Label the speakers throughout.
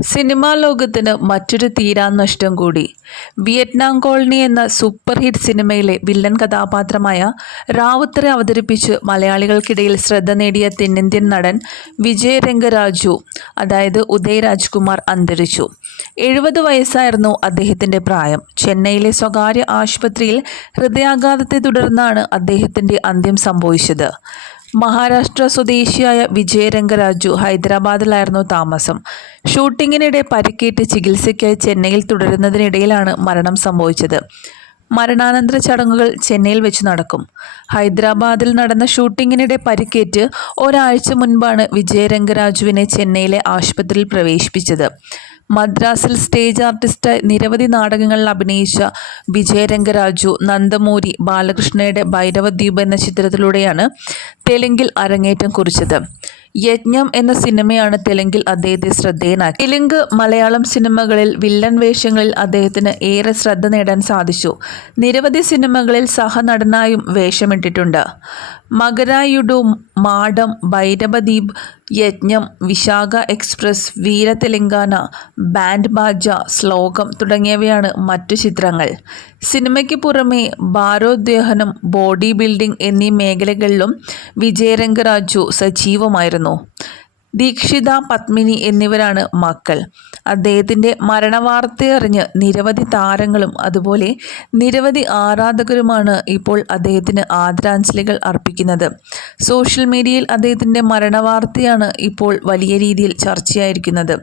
Speaker 1: Cinema ലോകത്തിന് മറ്റൊരു തീരാനഷ്ടം കൂടി. വിയറ്റ്നാം കോളനി എന്ന സൂപ്പർ ഹിറ്റ് സിനിമയിലെ വില്ലൻ കഥാപാത്രമായ റാവുത്തറെ അവതരിപ്പിച്ച് മലയാളികൾക്കിടയിൽ ശ്രദ്ധ നേടിയ തെന്നിന്ത്യൻ നടൻ വിജയ് രംഗരാജു അതായത് ഉദയ് രാജ്കുമാർ അന്തരിച്ചു. എഴുപത് വയസ്സായിരുന്നു അദ്ദേഹത്തിന്റെ പ്രായം. ചെന്നൈയിലെ സ്വകാര്യ ആശുപത്രിയിൽ ഹൃദയാഘാതത്തെ തുടർന്നാണ് അദ്ദേഹത്തിന്റെ അന്ത്യം സംഭവിച്ചത്. മഹാരാഷ്ട്ര സ്വദേശിയായ വിജയരംഗരാജു ഹൈദരാബാദിലായിരുന്നു താമസം. ഷൂട്ടിങ്ങിനിടെ പരിക്കേറ്റ് ചികിത്സയ്ക്കായി ചെന്നൈയിൽ തുടരുന്നതിനിടയിലാണ് മരണം സംഭവിച്ചത്. മരണാനന്തര ചടങ്ങുകൾ ചെന്നൈയിൽ വെച്ച് നടക്കും. ഹൈദരാബാദിൽ നടന്ന ഷൂട്ടിങ്ങിനിടെ പരിക്കേറ്റ് ഒരാഴ്ച മുൻപാണ് വിജയരംഗരാജുവിനെ ചെന്നൈയിലെ ആശുപത്രിയിൽ പ്രവേശിപ്പിച്ചത്. മദ്രാസിൽ സ്റ്റേജ് ആർട്ടിസ്റ്റായി നിരവധി നാടകങ്ങളിൽ അഭിനയിച്ച വിജയരംഗരാജു നന്ദമൂരി ബാലകൃഷ്ണയുടെ ഭൈരവദ്വീപ് എന്ന ചിത്രത്തിലൂടെയാണ് തെലുങ്കിൽ അരങ്ങേറ്റം കുറിച്ചത്. യജ്ഞം എന്ന സിനിമയാണ് തെലുങ്കിൽ അദ്ദേഹത്തെ ശ്രദ്ധേയനാക്കി. തെലുങ്ക് മലയാളം സിനിമകളിൽ വില്ലൻ വേഷങ്ങളിൽ അദ്ദേഹത്തിന് ഏറെ ശ്രദ്ധ നേടാൻ സാധിച്ചു. നിരവധി സിനിമകളിൽ സഹനടനായും വേഷമിട്ടിട്ടുണ്ട്. മകരായുഡു മാഡം ഭൈരവദീപ് യജ്ഞം വിശാഖ എക്സ്പ്രസ് വീര തെലങ്കാന ബാൻഡ് ബാജ ശ്ലോകം തുടങ്ങിയവയാണ് മറ്റു ചിത്രങ്ങൾ. സിനിമയ്ക്ക് പുറമെ ഭാരോദ്വഹനം ബോഡി ബിൽഡിംഗ് എന്നീ മേഖലകളിലും വിജയരംഗരാജു സജീവമായിരുന്നു ദീക്ഷിത പത്മിനി എന്നിവരാണ് മക്കൾ. അദ്ദേഹത്തിന്റെ മരണവാർത്തയറിഞ്ഞ് നിരവധി താരങ്ങളും അതുപോലെ നിരവധി ആരാധകരുമാണ് ഇപ്പോൾ അദ്ദേഹത്തിന് ആദരാഞ്ജലികൾ അർപ്പിക്കുന്നത്. സോഷ്യൽ മീഡിയയിൽ അദ്ദേഹത്തിന്റെ മരണവാർത്തയാണ് ഇപ്പോൾ വലിയ രീതിയിൽ ചർച്ചയായിരിക്കുന്നത്.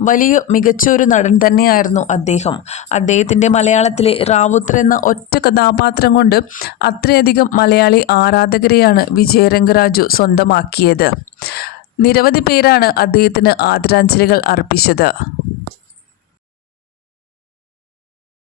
Speaker 1: വലിയ മികച്ച ഒരു നടൻ തന്നെയായിരുന്നു അദ്ദേഹം. അദ്ദേഹത്തിന്റെ മലയാളത്തിലെ റാവുത്തർ എന്ന ഒറ്റ കഥാപാത്രം കൊണ്ട് അത്രയധികം മലയാളി ആരാധകരെയാണ് വിജയരംഗരാജു സ്വന്തമാക്കിയത്. നിരവധി പേരാണ് അദ്ദേഹത്തിന് ആദരാഞ്ജലികൾ അർപ്പിച്ചത്.